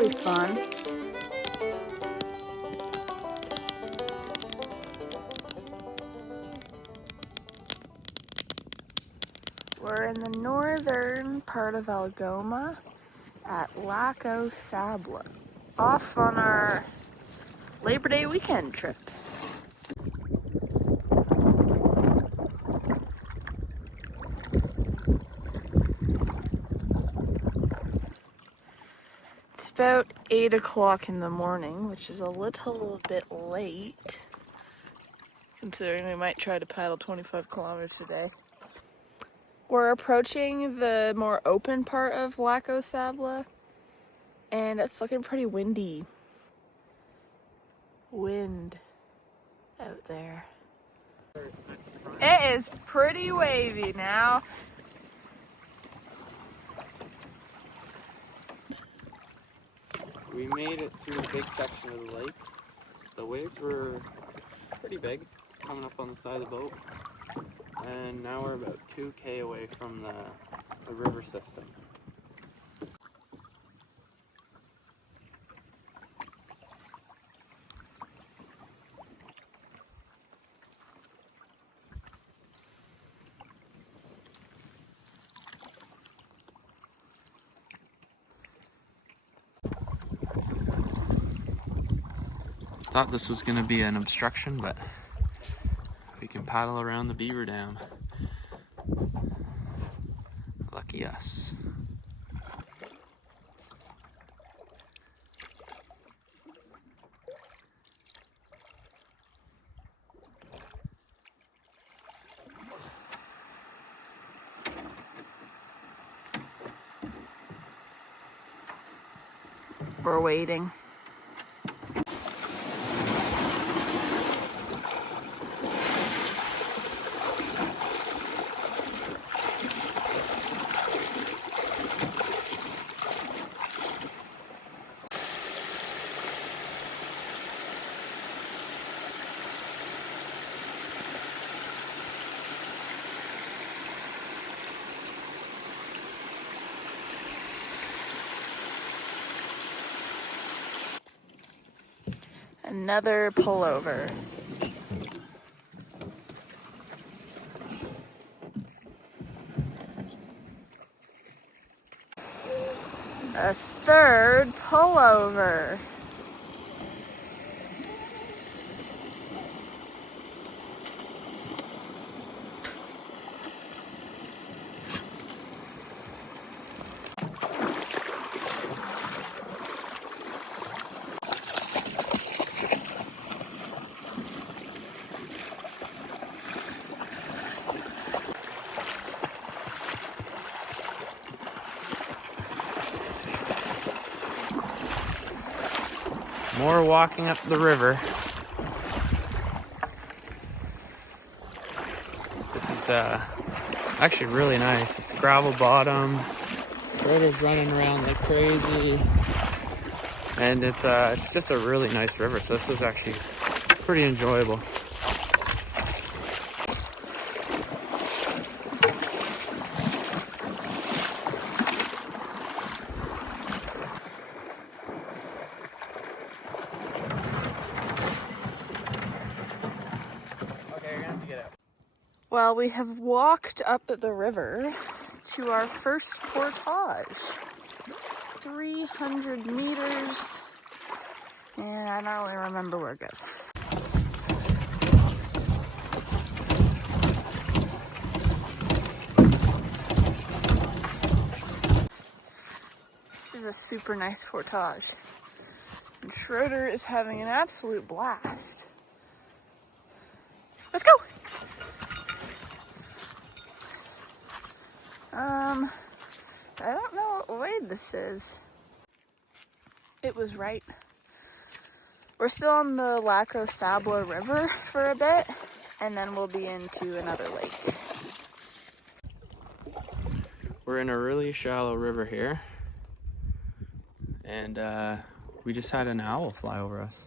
really fun. We're in the northern part of Algoma at Lac Aux Sables, off on our Labor Day weekend trip. It's about 8 o'clock in the morning, which is a little bit late, considering we might try to paddle 25 kilometers a day. We're approaching the more open part of Lac Aux Sables, and it's looking pretty windy. Wind out there. It is pretty wavy now. We made it through a big section of the lake. The waves were pretty big, coming up on the side of the boat. And now we're about 2K away from the river system. Thought this was going to be an obstruction, but we can paddle around the beaver dam. Lucky us. We're waiting. Another pullover. A third pullover. More walking up the river. This is actually really nice. It's gravel bottom. Trout's running around like crazy. And it's just a really nice river, so this is actually pretty enjoyable. Well, we have walked up the river to our first portage. 300 meters, and I don't really remember where it goes. This is a super nice portage, and Schroeder is having an absolute blast. Let's go! I don't know what wave this is. It was right. We're still on the Lac Aux Sables River for a bit, and then we'll be into another lake. We're in a really shallow river here, and we just had an owl fly over us.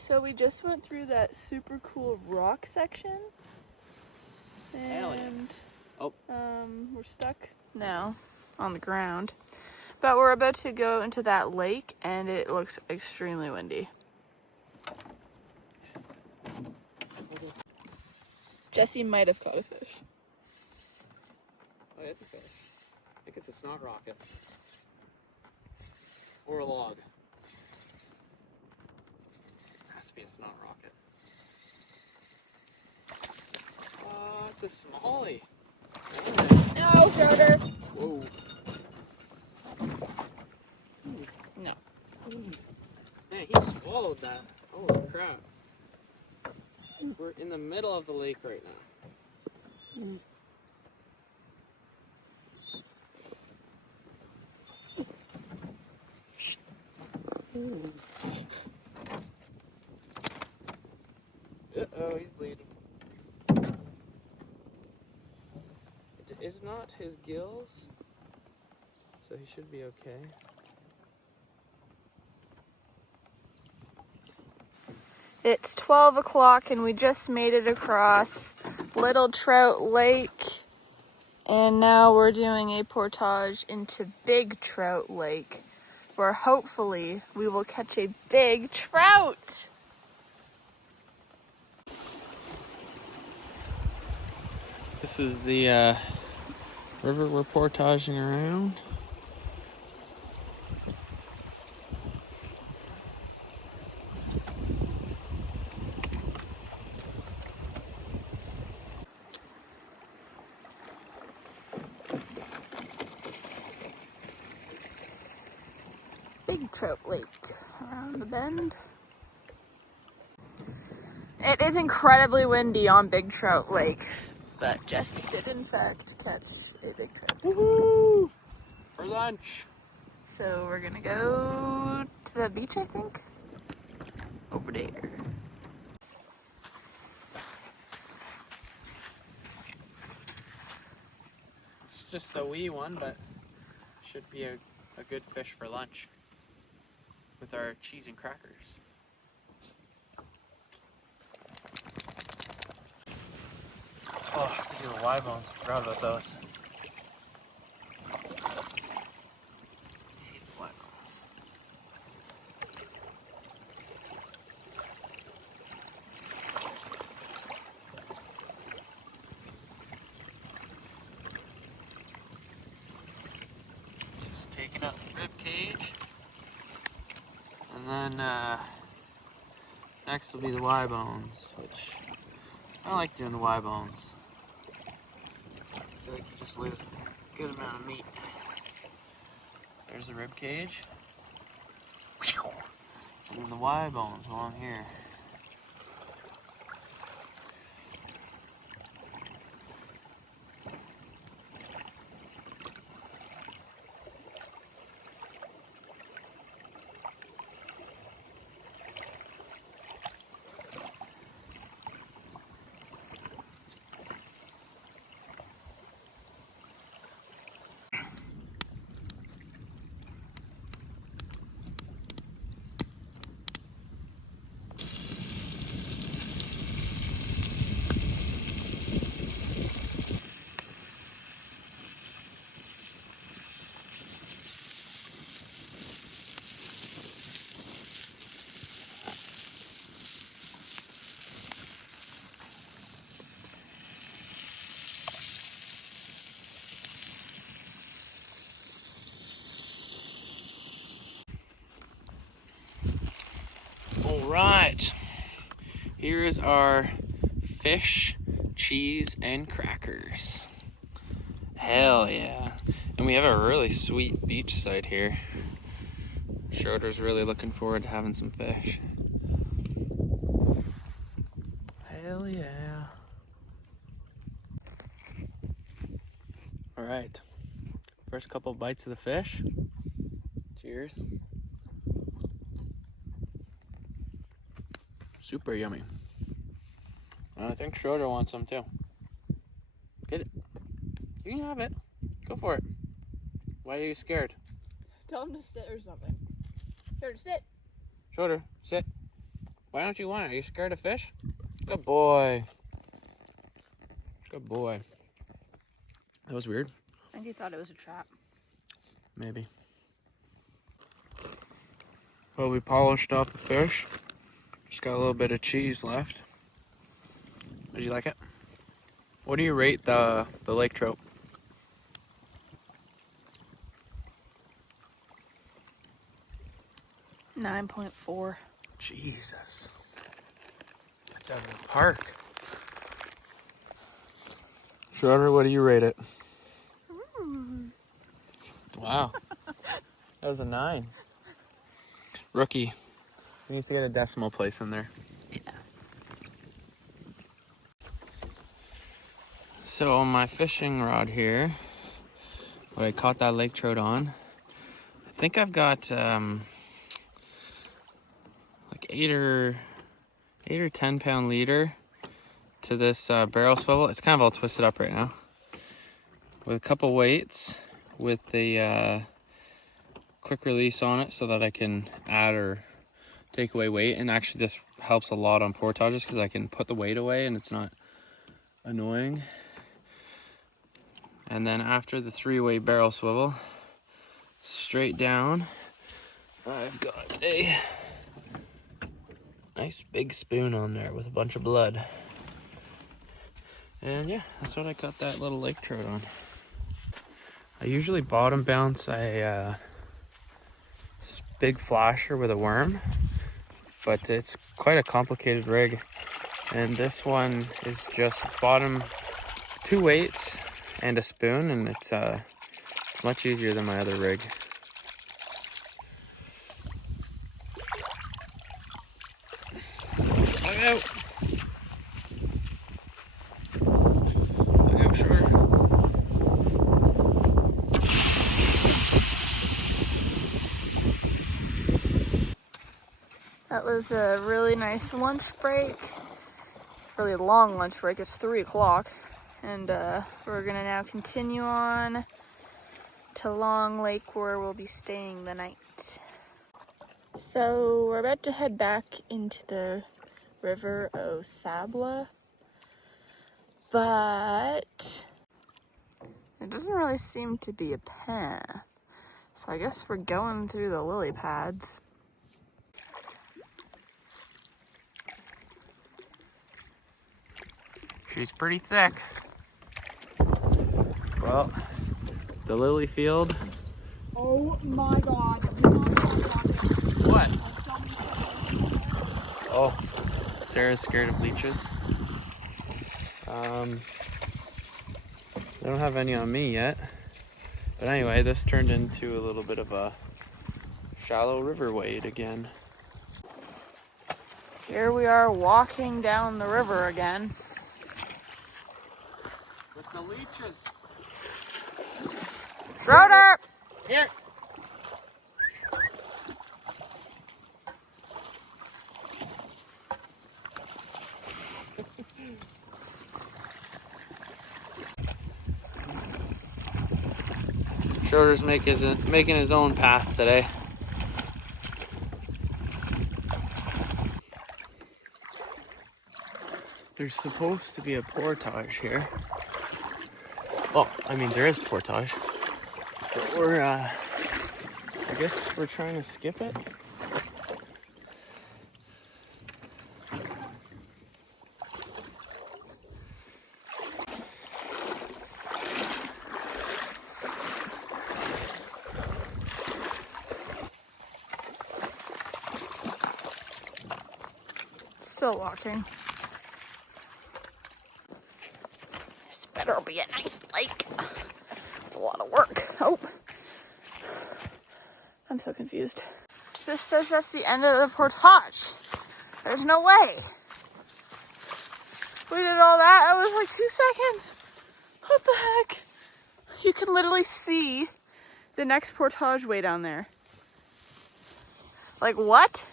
So we just went through that super cool rock section. Hell yeah. And Oh. we're stuck now on the ground. But we're about to go into that lake and it looks extremely windy. Jesse might have caught a fish. Oh, that's a fish. I think it's a snot rocket. Or a log. Has to be a snot rocket. It's a smallie. No, Schroeder. Whoa. No. Man, he swallowed that. Holy crap. We're in the middle of the lake right now. Uh-oh, he's bleeding. It is not his gills, so he should be okay. It's 12 o'clock and we just made it across Little Trout Lake. And now we're doing a portage into Big Trout Lake, where hopefully we will catch a big trout. This is the river we're portaging around. Big Trout Lake around the bend. It is incredibly windy on Big Trout Lake, but Jesse did in fact catch a big trout. Woohoo! For lunch. So we're gonna go to the beach, I think, over there. It's just a wee one, but should be a good fish for lunch with our cheese and crackers. Oh, I have to do the Y bones. I forgot about those. Y bones. Just taking out the rib cage, and then next will be the Y bones, which I like doing the Y bones. I feel like you just lose a good amount of meat. There's the rib cage. And then the Y bones along here. All right, here is our fish, cheese, and crackers. Hell yeah. And we have a really sweet beach side here. Schroeder's really looking forward to having some fish. Hell yeah. All right, first couple bites of the fish. Cheers. Super yummy. And I think Schroeder wants some too. Get it. You can have it. Go for it. Why are you scared? Tell him to sit or something. Schroeder, sit. Schroeder, sit. Why don't you want it? Are you scared of fish? Good boy. Good boy. That was weird. I think he thought it was a trap. Maybe. Well, we polished off the fish. Just got a little bit of cheese left. Did you like it? What do you rate the lake trout? 9.4. Jesus. That's out of the park. Schroeder, what do you rate it? Ooh. Wow. That was a 9. Rookie. We need to get a decimal place in there. Yeah. So on my fishing rod here, what I caught that lake trout on, I think I've got like 8 or 10 pound leader to this barrel swivel. It's kind of all twisted up right now. With a couple weights with the quick release on it so that I can add or take away weight. And actually this helps a lot on portages because I can put the weight away and it's not annoying. And then after the 3-way barrel swivel, straight down, I've got a nice big spoon on there with a bunch of blood. And yeah, that's what I caught that little lake trout on. I usually bottom bounce a big flasher with a worm, but it's quite a complicated rig. And this one is just bottom 2 weights and a spoon, and it's much easier than my other rig. Look out! Look out, Shorter. That was a really nice lunch break. Really long lunch break. It's 3 o'clock. And we're gonna now continue on to Long Lake where we'll be staying the night. So we're about to head back into the River Aux Sables, but it doesn't really seem to be a path. So I guess we're going through the lily pads. She's pretty thick. Well, the lily field. Oh my god. What? Oh, Sarah's scared of leeches. They don't have any on me yet. But anyway, this turned into a little bit of a shallow river wade again. Here we are walking down the river again. With the leeches. Schroeder! Here. Schroeder's making his own path today. There's supposed to be a portage here. Well, I mean, there is portage. But we're, I guess we're trying to skip it. Still walking. This better be a nice lake. It's a lot of work. Oh. I'm so confused. This says that's the end of the portage. There's no way. We did all that. It was like 2 seconds. What the heck? You can literally see the next portage way down there. Like what?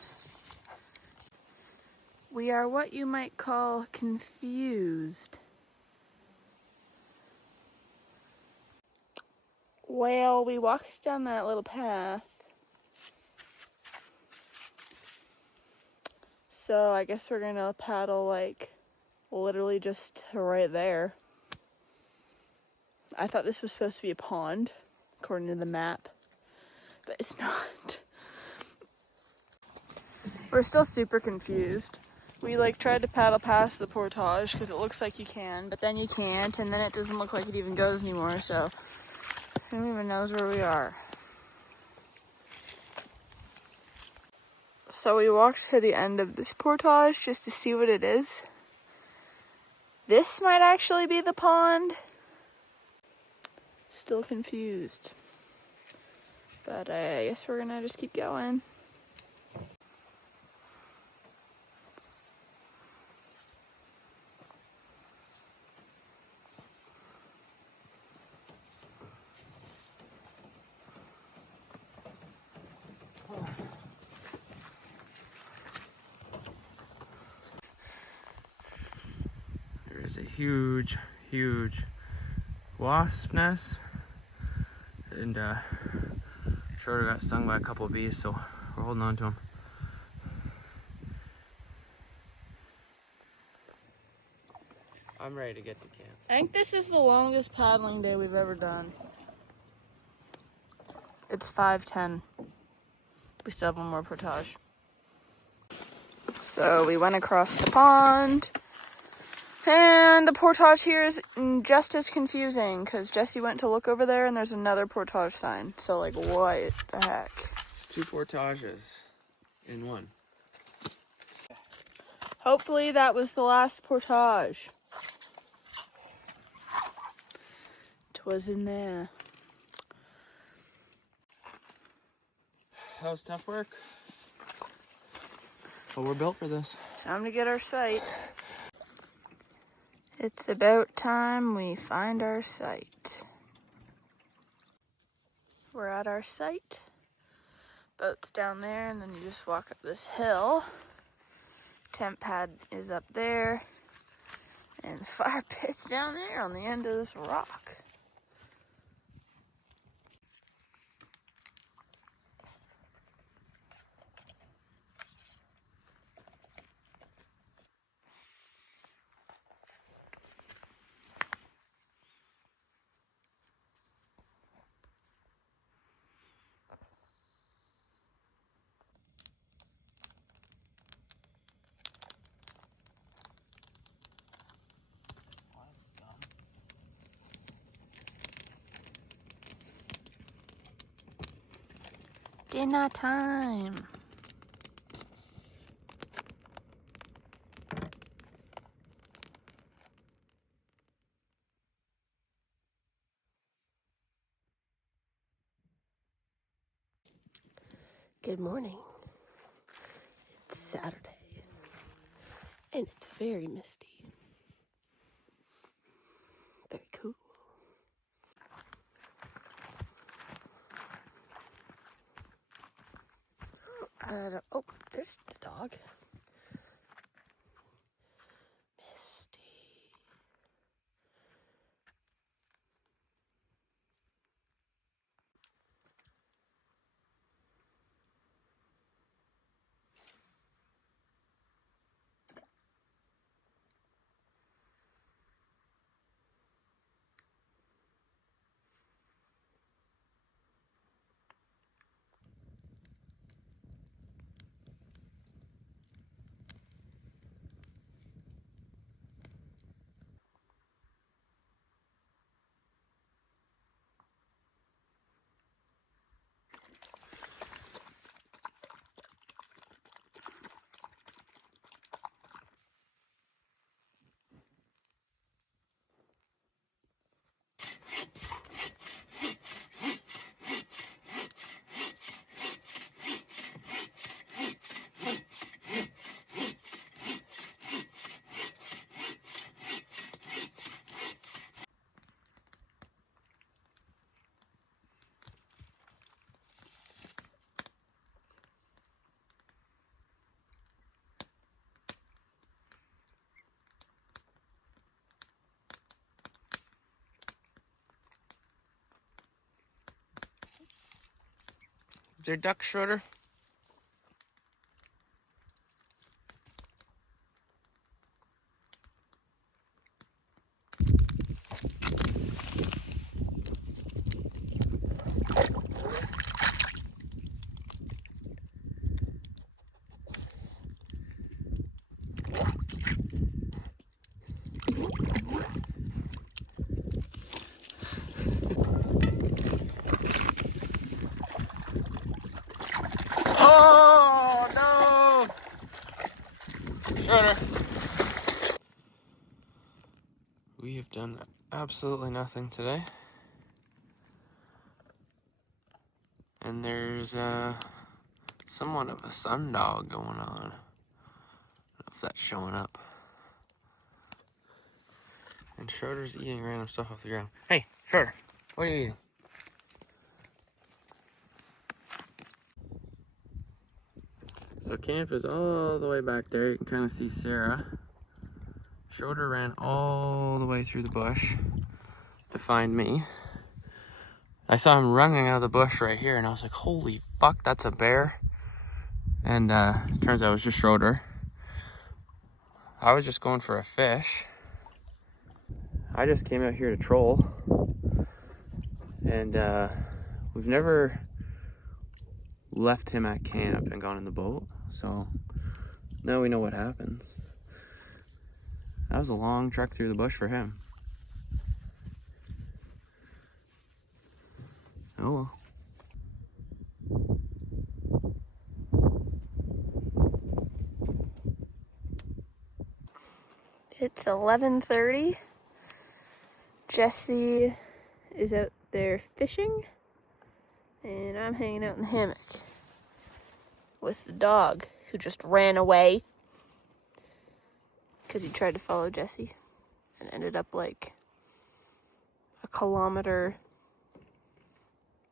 We are what you might call confused. Well, we walked down that little path. So I guess we're gonna paddle like literally just to right there. I thought this was supposed to be a pond, according to the map, but it's not. We're still super confused. We like tried to paddle past the portage because it looks like you can, but then you can't, and then it doesn't look like it even goes anymore, so who even knows where we are. So we walked to the end of this portage just to see what it is. This might actually be the pond. Still confused. But I guess we're gonna just keep going. There's a huge, huge wasp nest, and Schroeder got stung by a couple of bees, so we're holding on to him. I'm ready to get to camp. I think this is the longest paddling day we've ever done. It's 5:10. We still have one more portage. So we went across the pond. And the portage here is just as confusing because Jesse went to look over there and there's another portage sign. So like, what the heck? It's 2 portages in one. Hopefully that was the last portage. It was in there. That was tough work. But we're built for this. Time to get our site. It's about time we find our site. We're at our site. Boat's down there, and then you just walk up this hill. Tent pad is up there. And the fire pit's down there on the end of this rock. Dinner time. Good morning. It's Saturday, and it's very misty. Very cool. Oh, there's the dog. Misty. Is there duck, Schroeder? Schroeder. We have done absolutely nothing today. And there's somewhat of a sundog going on. I don't know if that's showing up. And Schroeder's eating random stuff off the ground. Hey, Schroeder, what are you eating? So camp is all the way back there. You can kind of see Sarah. Schroeder ran all the way through the bush to find me. I saw him running out of the bush right here, and I was like, holy fuck, that's a bear. And turns out it was just Schroeder. I was just going for a fish. I just came out here to troll. And we've never left him at camp and gone in the boat. So now we know what happens. That was a long trek through the bush for him. Oh well. It's 11:30. Jesse is out there fishing, and I'm hanging out in the hammock with the dog who just ran away because he tried to follow Jesse and ended up like a kilometer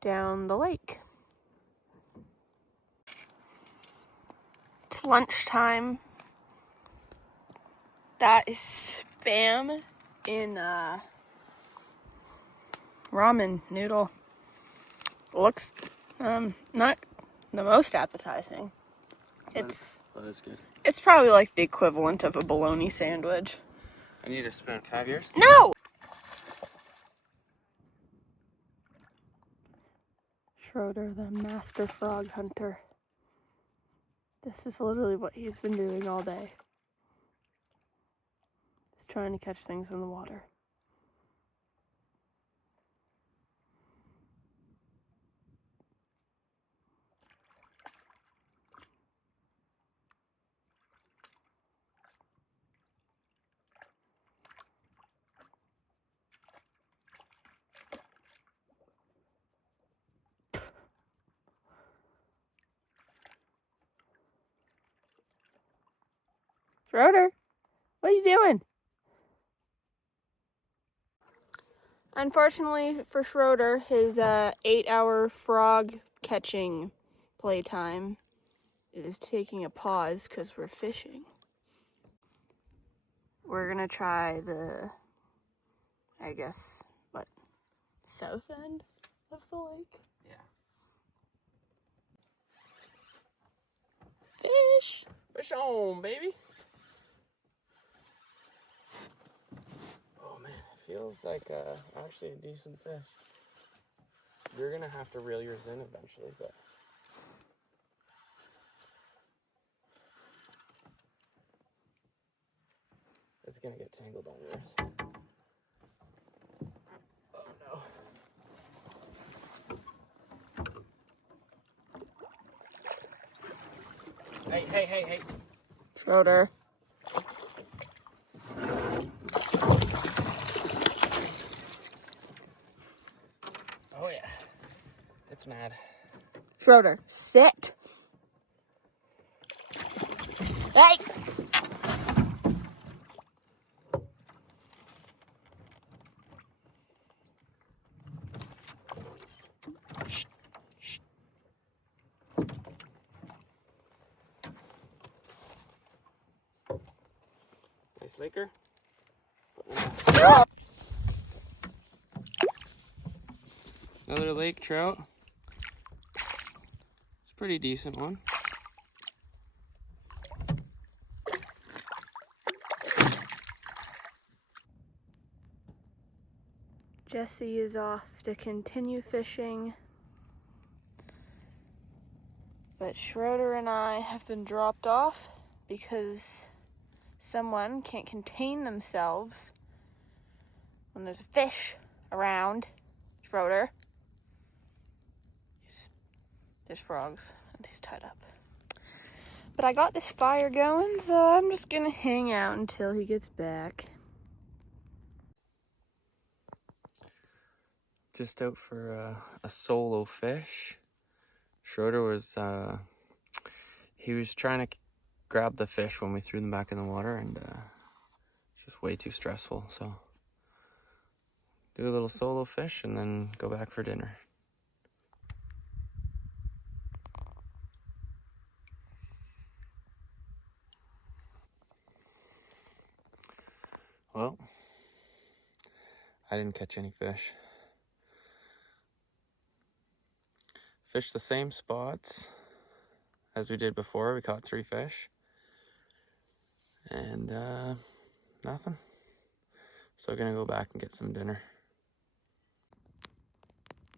down the lake. It's lunchtime. That is Spam in ramen noodle. Looks not the most appetizing. But it's good. It's probably like the equivalent of a bologna sandwich. I need a spoon. Can I have yours? No! Schroeder, the master frog hunter. This is literally what he's been doing all day. He's trying to catch things in the water. Schroeder, what are you doing? Unfortunately for Schroeder, his 8-hour frog catching playtime is taking a pause because we're fishing. We're gonna try the, I guess, what, south end of the lake? Yeah. Fish! Fish on, baby. Oh man, it feels like actually a decent fish. You're gonna have to reel yours in eventually, but it's gonna get tangled on yours. Oh no. Hey. Schroeder. Oh yeah. It's mad. Schroeder, sit! Hey! Nice laker. Another lake trout. It's a pretty decent one. Jesse is off to continue fishing, but Schroeder and I have been dropped off because someone can't contain themselves when there's a fish around. Schroeder. There's frogs and he's tied up. But I got this fire going, so I'm just gonna hang out until he gets back. Just out for a solo fish. Schroeder was, he was trying to grab the fish when we threw them back in the water, and it's just way too stressful. So do a little solo fish and then go back for dinner. Well, I didn't catch any fish. Fished the same spots as we did before. We caught 3 fish and nothing. So we're gonna go back and get some dinner.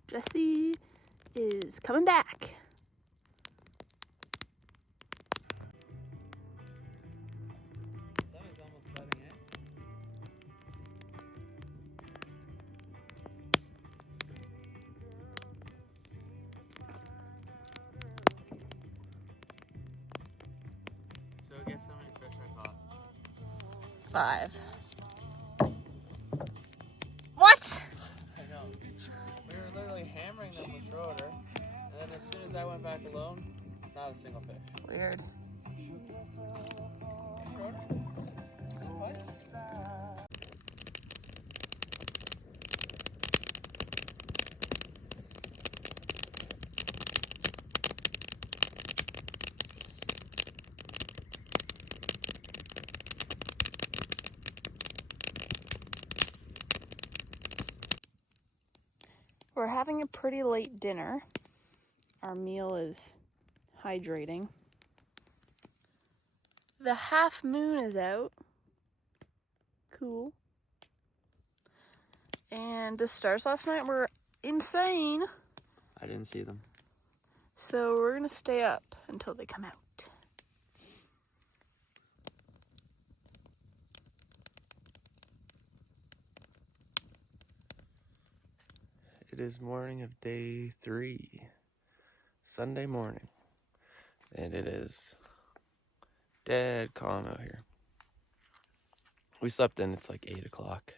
Jesse is coming back. So guess how many fish I caught? 5. What? I know. We were literally hammering them with Schroeder, and then as soon as I went back alone, not a single fish. Weird. Schroeder? What? We're having a pretty late dinner. Our meal is hydrating. The half moon is out. Cool. And the stars last night were insane. I didn't see them. So we're gonna stay up until they come out. It is morning of day 3, Sunday morning, and it is dead calm out here. We slept in, it's like 8 o'clock.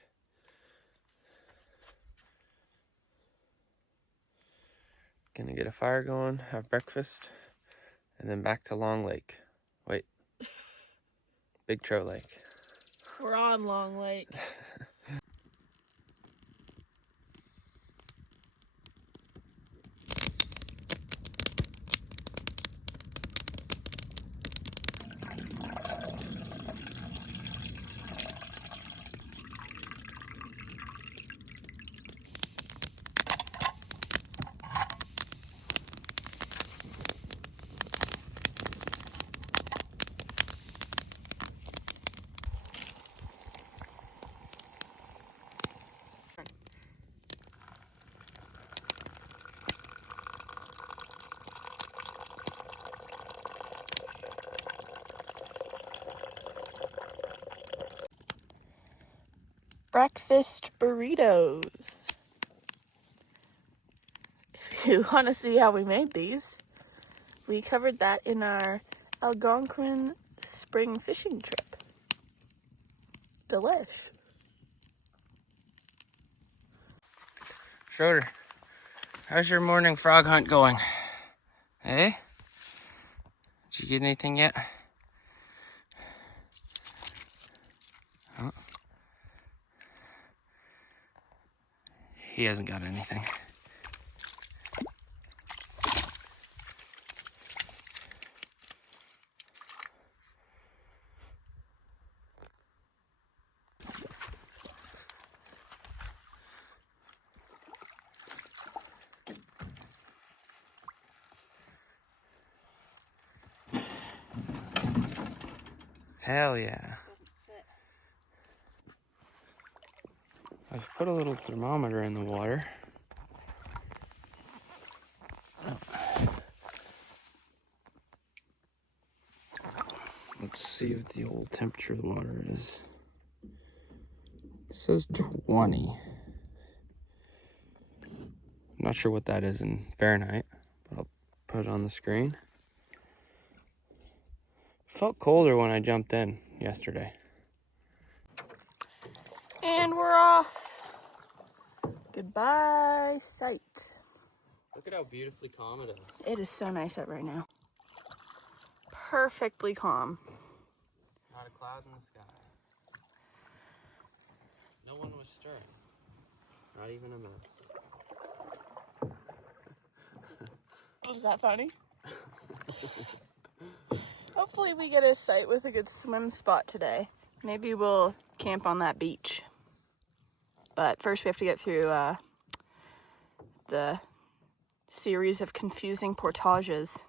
Gonna get a fire going, have breakfast, and then back to Long Lake. Wait, Big Trout Lake. We're on Long Lake. Breakfast burritos. If you want to see how we made these, we covered that in our Algonquin spring fishing trip. Delish. Schroeder, how's your morning frog hunt going? Hey? Did you get anything yet? Oh. He hasn't got anything. Hell yeah. I've put a little thermometer in the water. Let's see what the old temperature of the water is. It says 20. I'm not sure what that is in Fahrenheit, but I'll put it on the screen. felt colder when I jumped in yesterday. And we're off. Goodbye, sight. Look at how beautifully calm it is. It is so nice out right now. Perfectly calm. Not a cloud in the sky. No one was stirring. Not even a mouse. Was that funny? Hopefully we get a site with a good swim spot today. Maybe we'll camp on that beach. But first we have to get through the series of confusing portages.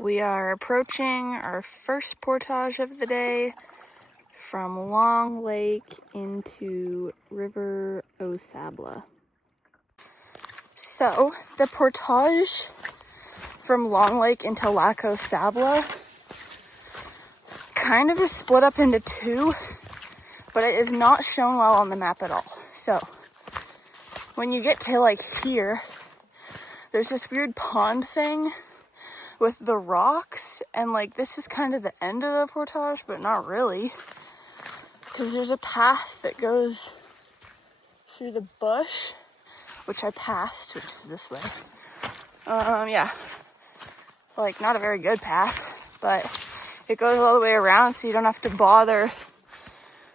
We are approaching our first portage of the day from Long Lake into River Aux Sables. So, the portage from Long Lake into Lac Aux Sables kind of is split up into two, but it is not shown well on the map at all. So, when you get to like here, there's this weird pond thing with the rocks, and like this is kind of the end of the portage, but not really, because there's a path that goes through the bush, which I passed, which is this way. Yeah, like not a very good path, but it goes all the way around, so you don't have to bother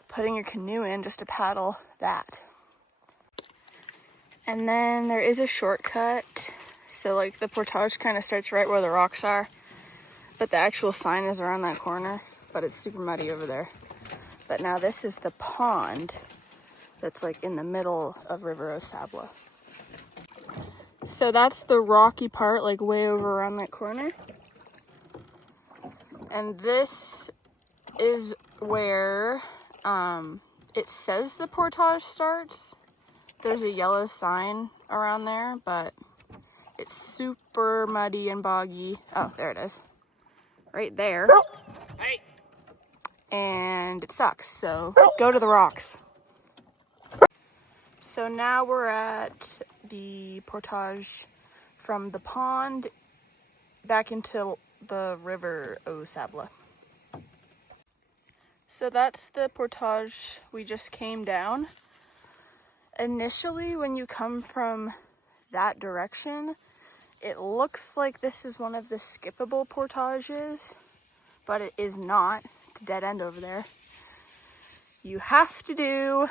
putting your canoe in just to paddle that. And then there is a shortcut. So like the portage kind of starts right where the rocks are, but the actual sign is around that corner, but it's super muddy over there. But now this is the pond that's like in the middle of River Aux Sables. So that's the rocky part, like way over around that corner. And this is where it says the portage starts. There's a yellow sign around there, but it's super muddy and boggy. Oh, there it is. Right there. Hey! And it sucks, so go to the rocks. So now we're at the portage from the pond back into the River Aux Sables. So that's the portage we just came down. Initially, when you come from that direction, it looks like this is one of the skippable portages, but it is not. It's a dead end over there. You have to do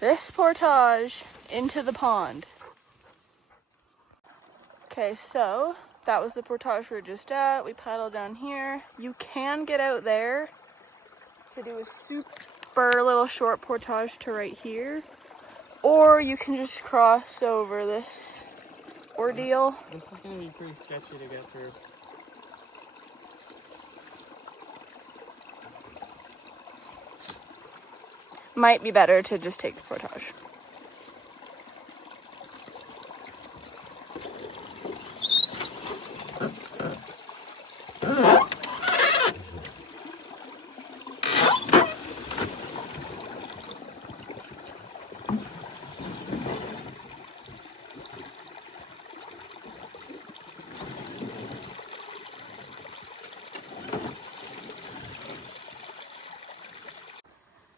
this portage into the pond. Okay, so that was the portage we were just at. We paddled down here. You can get out there to do a super little short portage to right here, or you can just cross over this ordeal. This is going to be pretty sketchy to get through. Might be better to just take the portage.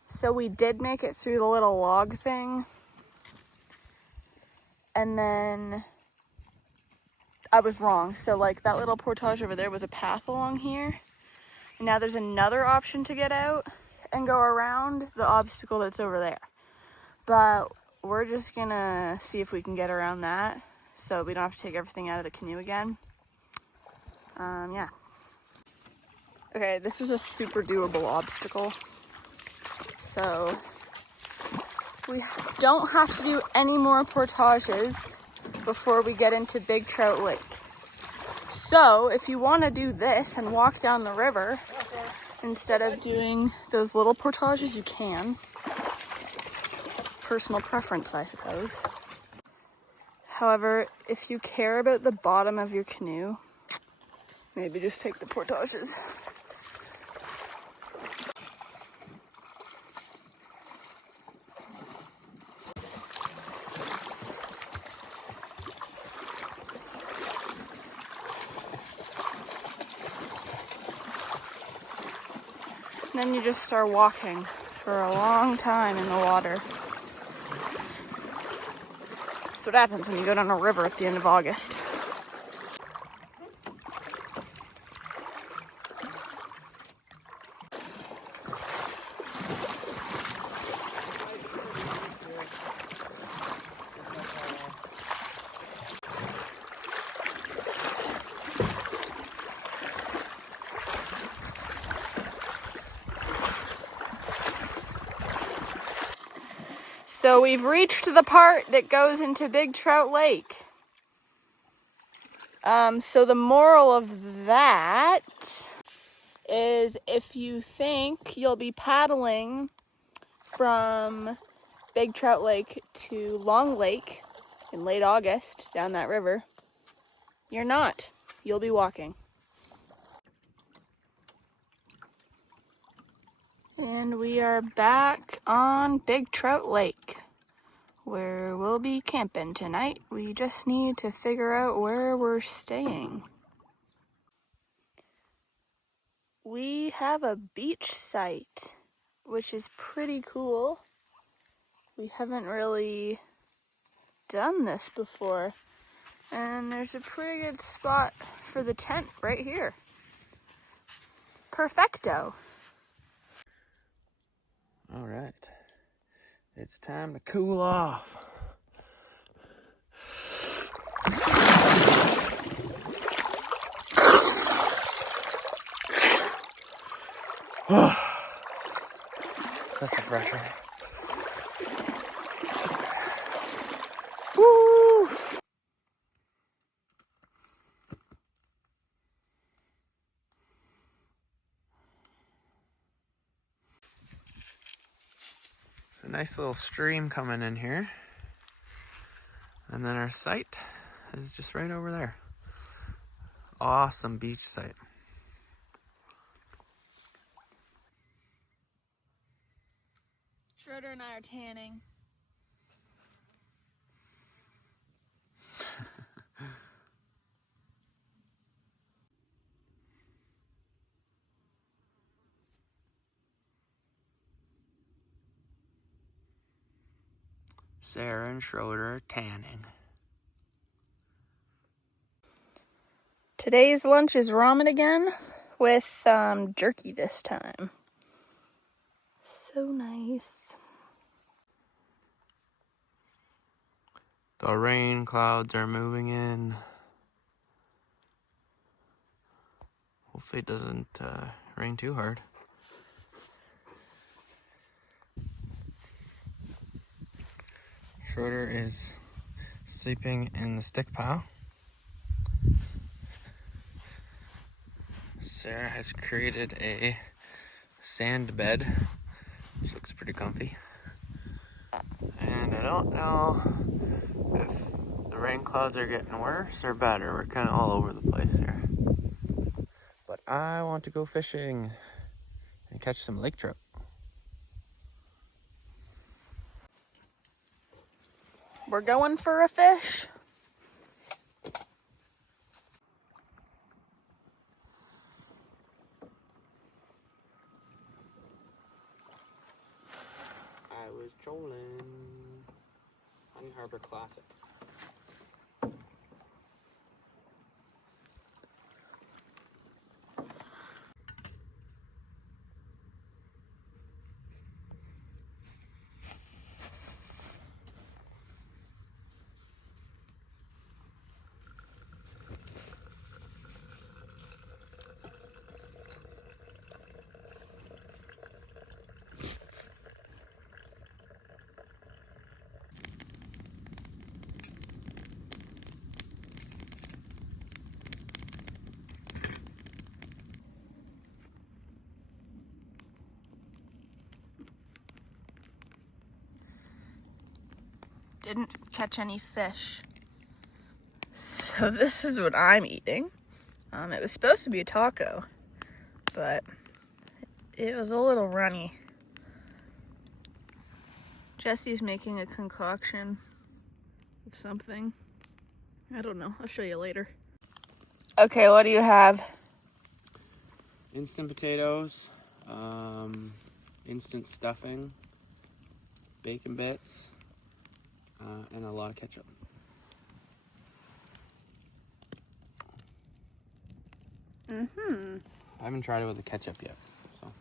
So we did make it through the little log thing. And then I was wrong. So like that little portage over there was a path along here. And now there's another option to get out and go around the obstacle that's over there. But we're just gonna see if we can get around that so we don't have to take everything out of the canoe again. Yeah. Okay, this was a super doable obstacle. So we don't have to do any more portages before we get into Big Trout Lake. So if you want to do this and walk down the river instead of doing those little portages, you can. Personal preference, I suppose. However, if you care about the bottom of your canoe, maybe just take the portages. And then you just start walking for a long time in the water. That's what happens when you go down a river at the end of August. So we've reached the part that goes into Big Trout Lake. So the moral of that is if you think you'll be paddling from Big Trout Lake to Long Lake in late August down that river, you're not. You'll be walking. And we are back on Big Trout Lake, where we'll be camping tonight. We just need to figure out where we're staying. We have a beach site, which is pretty cool. We haven't really done this before. And there's a pretty good spot for the tent right here. Perfecto. All right, it's time to cool off. That's refreshing. Woo! It's a nice little stream coming in here. And then our site is just right over there. Awesome beach site. Schroeder and I are tanning. Sarah and Schroeder are tanning. Today's lunch is ramen again with jerky this time. So nice. The rain clouds are moving in. Hopefully it doesn't rain too hard. Schroeder is sleeping in the stick pile. Sarah has created a sand bed, which looks pretty comfy. And I don't know if the rain clouds are getting worse or better. We're kind of all over the place here. But I want to go fishing and catch some lake trout. We're going for a fish. I was trolling. Honey Harbor Classic. Didn't catch any fish. So this is what I'm eating. It was supposed to be a taco, but it was a little runny. Jesse's making a concoction of something. I don't know. I'll show you later. Okay, what do you have? Instant potatoes, instant stuffing, bacon bits, and a lot of ketchup. I haven't tried it with the ketchup yet, so.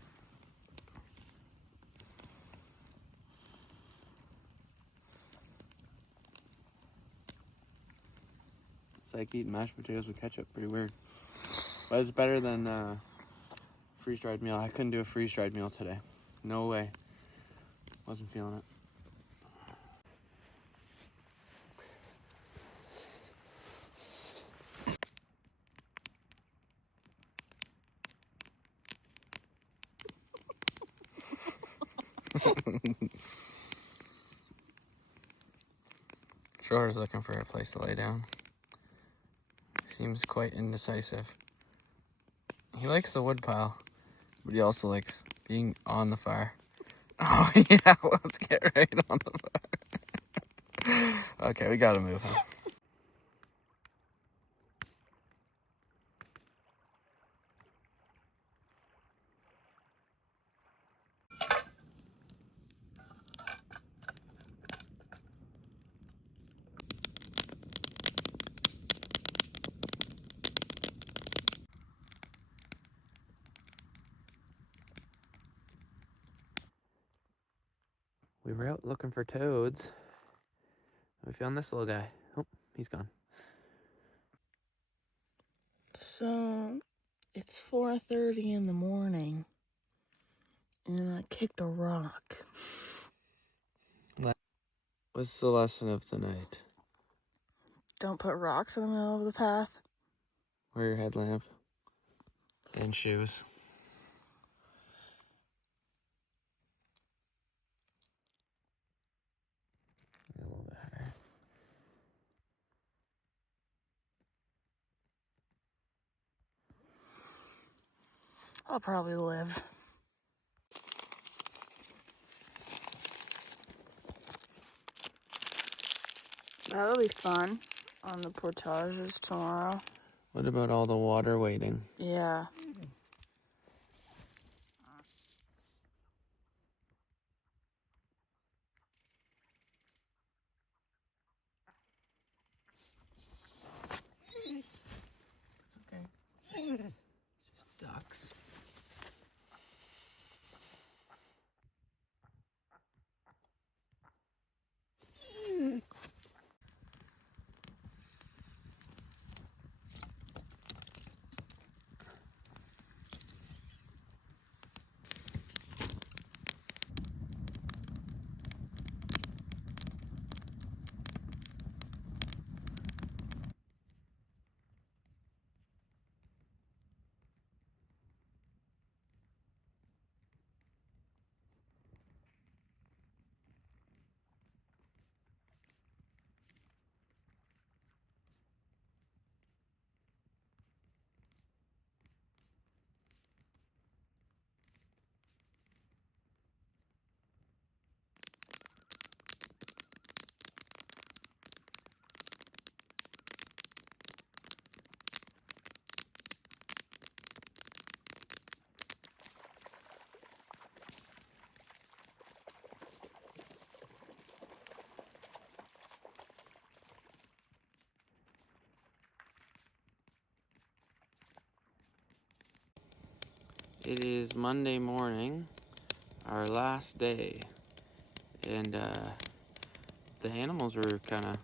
It's like eating mashed potatoes with ketchup, pretty weird. But it's better than freeze-dried meal. I couldn't do a freeze-dried meal today. No way. Wasn't feeling it. Shore's looking for a place to lay down. Seems quite indecisive. He likes the wood pile, but he also likes being on the fire. Oh yeah, let's get right on the fire. Okay, we gotta move, huh? We were out looking for toads. We found this little guy. Oh, he's gone. So it's 4:30 in the morning, and I kicked a rock. What's the lesson of the night? Don't put rocks in the middle of the path. Wear your headlamp and shoes. A little bit higher. I'll probably live. That'll be fun on the portages tomorrow. What about all the water waiting? Yeah. It's okay. It's just ducks. It is Monday morning, our last day, and the animals were kind of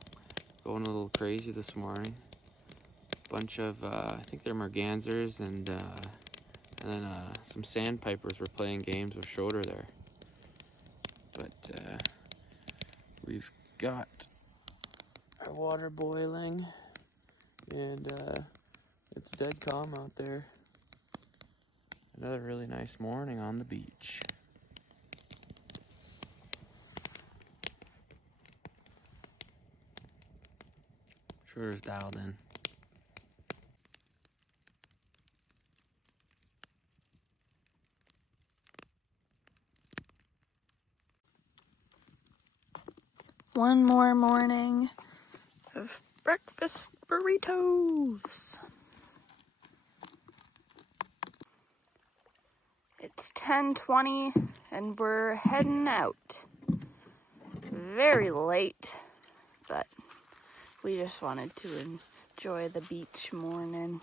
going a little crazy this morning. Bunch of, I think they're mergansers, and then some sandpipers were playing games with Schroeder there. But we've got our water boiling, and it's dead calm out there. Another really nice morning on the beach. Schroeder's dialed in. One more morning of breakfast burritos. It It's 10:20 and we're heading out. Very late, but we just wanted to enjoy the beach morning.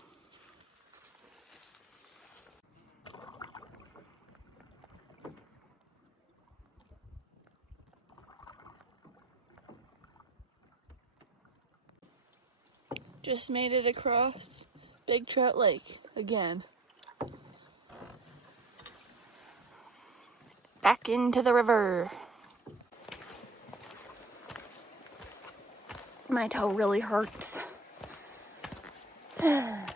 Just made it across Big Trout Lake again. Back into the river. My toe really hurts. Ugh,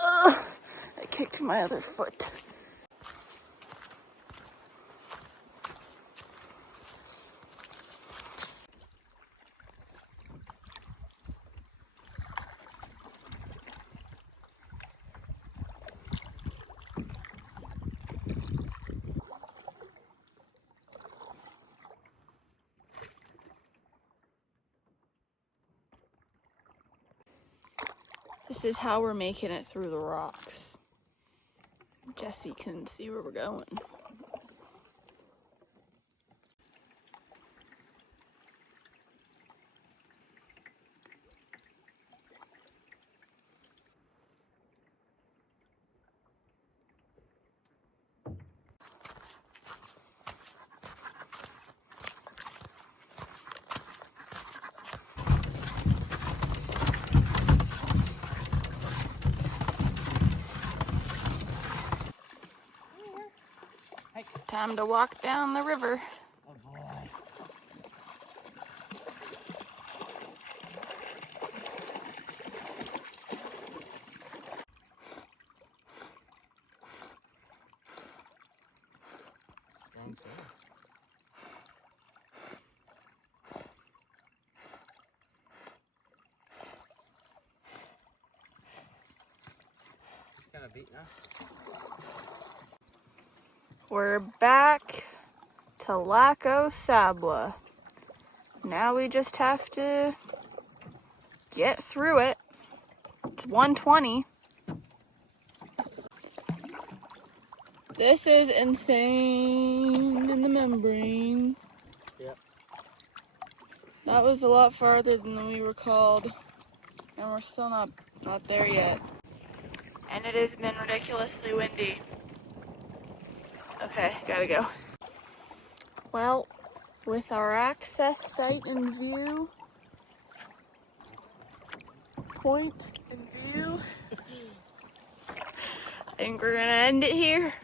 I kicked my other foot. This is how we're making it through the rocks. Jesse can see where we're going. Time to walk down the river. Oh boy. Strong soil. It's kind of beating us. We're back to Lac Aux Sables. Now we just have to get through it. It's 1:20. This is insane in the membrane. Yep. That was a lot farther than we recalled, and we're still not there yet. And it has been ridiculously windy. Okay, gotta go. Well, with our access site in view, point in view, I think we're gonna end it here.